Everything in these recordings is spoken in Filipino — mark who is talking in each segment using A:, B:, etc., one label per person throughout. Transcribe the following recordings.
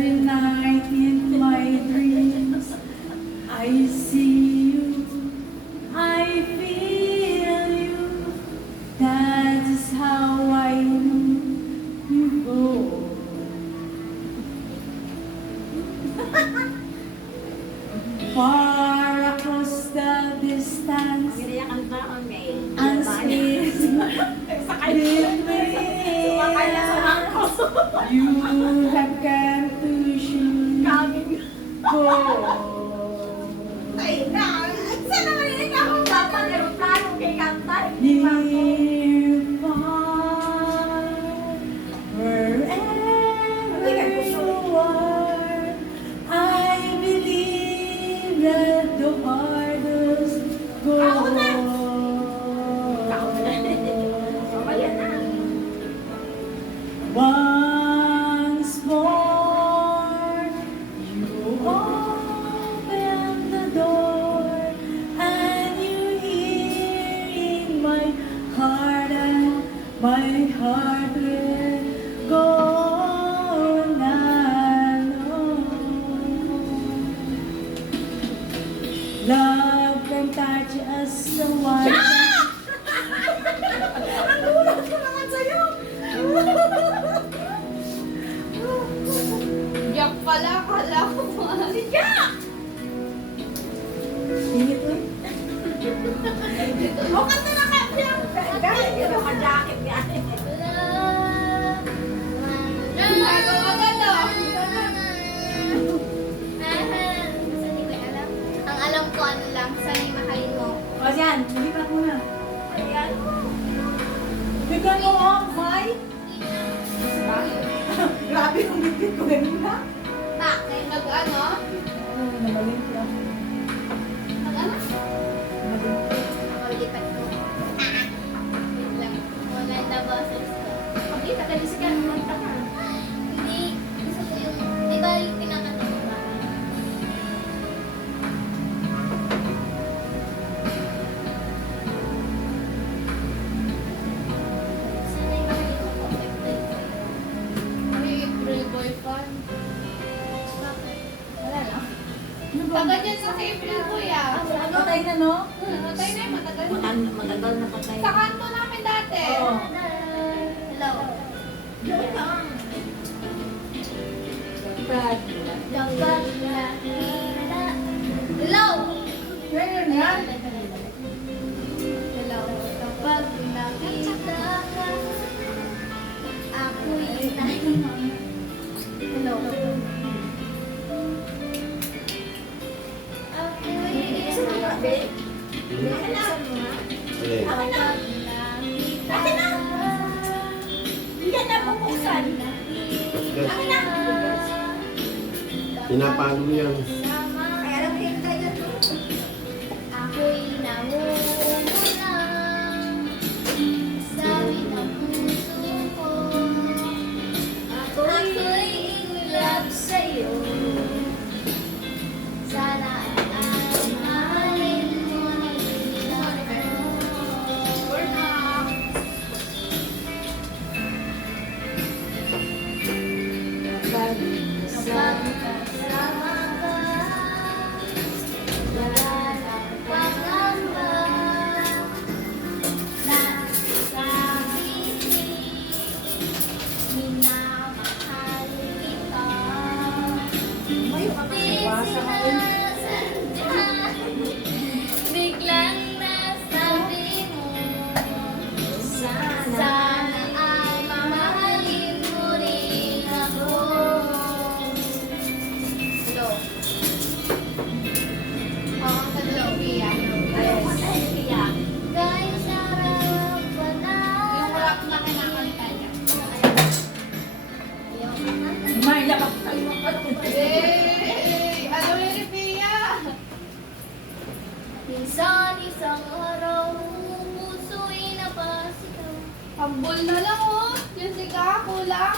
A: Every night in my dreams, I see you, I feel you. That is how I knew you go. Far across the distance, and
B: unspeakable,
A: you have 对 My heart will go on and on. Love can touch us
B: the one.
C: Yak pala, kala ko.
A: Yak!
D: Bakit?
C: Nag-ano?
A: Oo,
D: nabalik lang.
C: Matagal yan sa April, kuya.
A: Namatay na, no?
C: Hmm, Namatay na matagal na.
B: Matagal na patay.
C: Sa kanto namin dati.
A: Oo.
D: Hello. Hello. Hello.
A: Ngayon yan?
B: Tinapago yan.
C: Hey! Ano yun, Pia?
D: Minsan, isang araw, umuso'y napasikaw.
C: Tambol na lang, oh. Yung sika, kulang.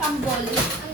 C: Tambol.
B: Ang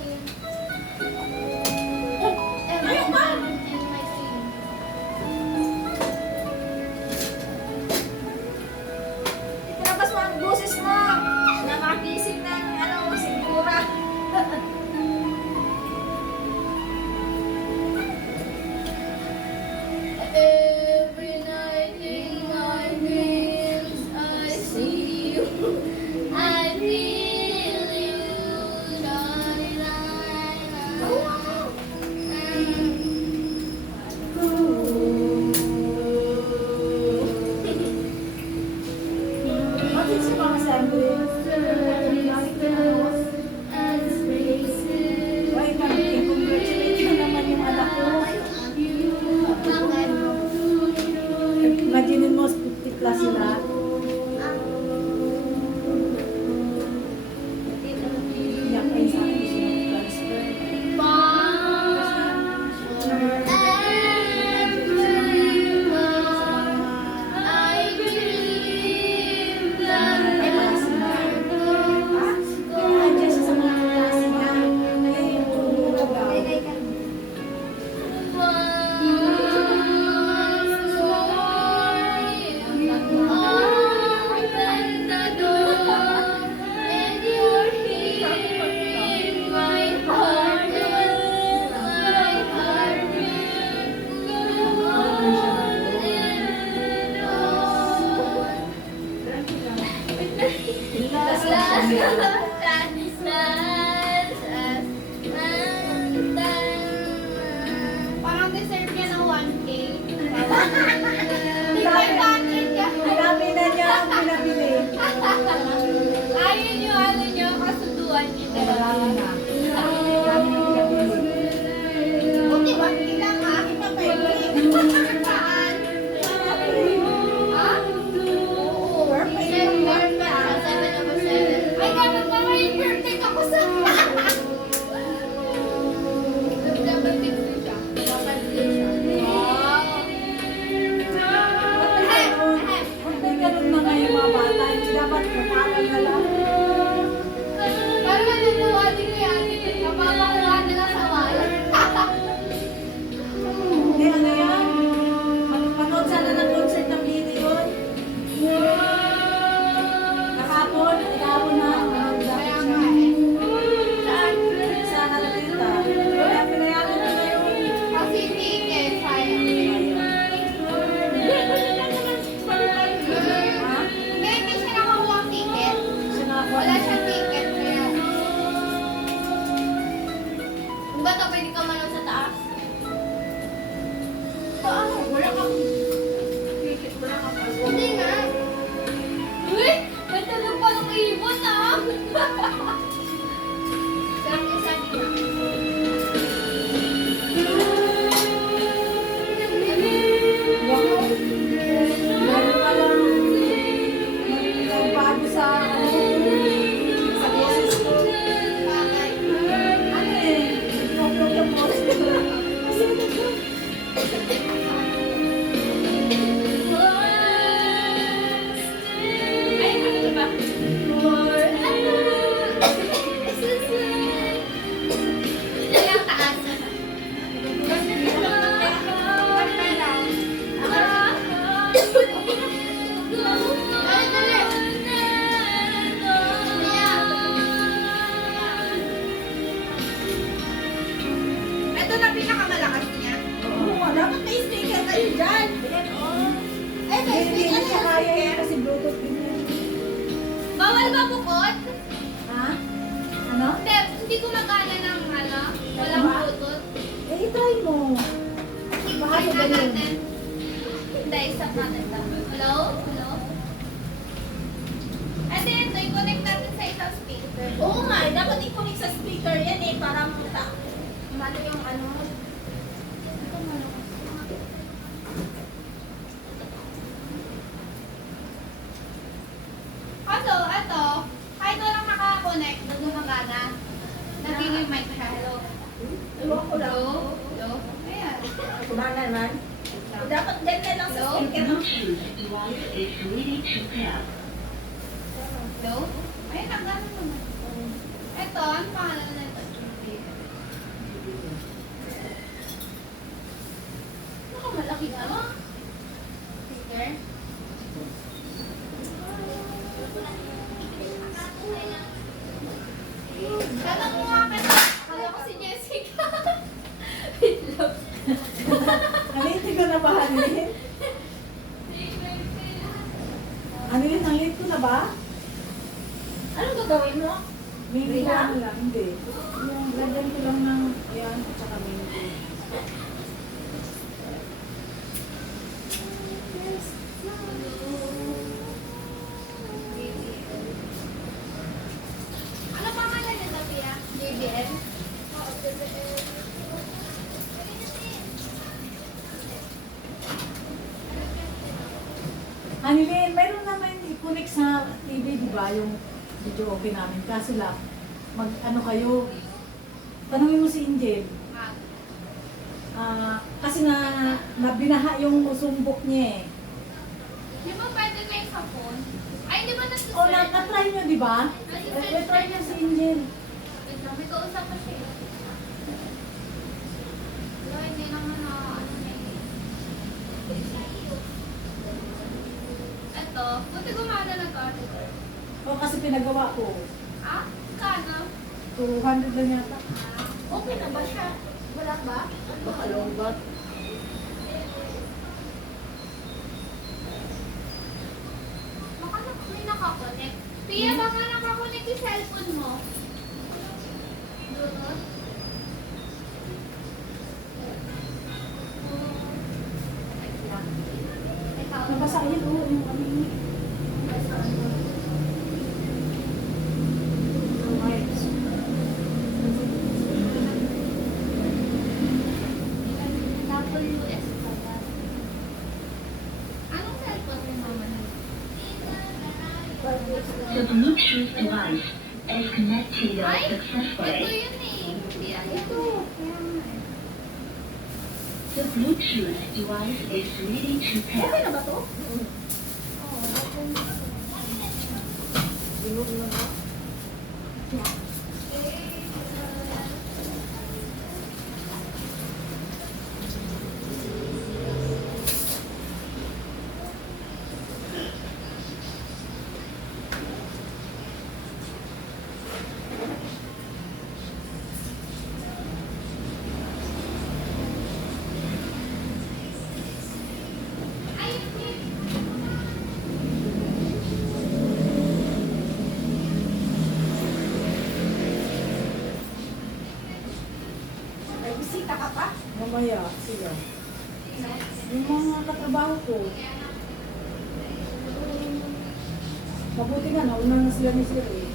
A: Hindi ko
D: siya kaya
A: yun kasi Bluetooth din yun.
D: Bawal ba bukod?
A: Ha? Ano? ano?
D: Hindi, hindi gumagana ng ano, walang Ano? bluetooth.
A: Eh, try mo. Baka
D: Try na natin. Hindi, stop natin to. Hello? Hello? And then, ito, i-connect natin sa isang speaker.
C: Oo nga, eh, dapat i-connect sa speaker yan eh, para mata. Mata yung ano ba naman? Dapat ganda lang sa speaker. No?
D: Ay, nagano naman. Ito, ang pangalan na ito? Nakamalaki
A: na. Speaker? TV, di ba? Yung video okay namin. Kaso lang, mag ano kayo, tanongin mo si Angel.
D: Ah,
A: kasi na nabinaha yung sumbok niya eh.
D: Di ba pwede na sa phone? Ay, di ba nasa
A: O, na, na-try niyo, di ba? Na-try niyo si Angel.
D: Wait lang, may kausap pa siya. Wala, hindi naman na ano na eh. Eto, buti gumana na to.
A: O, kasi pinagawa ko.
D: Ah, kano?
A: 200 lang yata.
B: Okay na ba siya? Wala ba?
A: Baka lobat.
D: Baka na, may nakakonect. Pia, baka nakakonect yung cellphone mo. Doon. Ikaw.
A: Nabasa yun, oo, yung ano yun.
D: WS pa ba? Anong cellphone yung mama na?
E: The Bluetooth device is connected
D: Ay, ito
E: successfully.
D: yun eh. Hindi ah, ito. Kaya nga eh.
E: The Bluetooth device is ready to
B: Okay
E: pair.
B: na
A: Mamaya, sila. Yung mga katrabaho ko. Mabuti nga, nauna na sila ni Sir eh.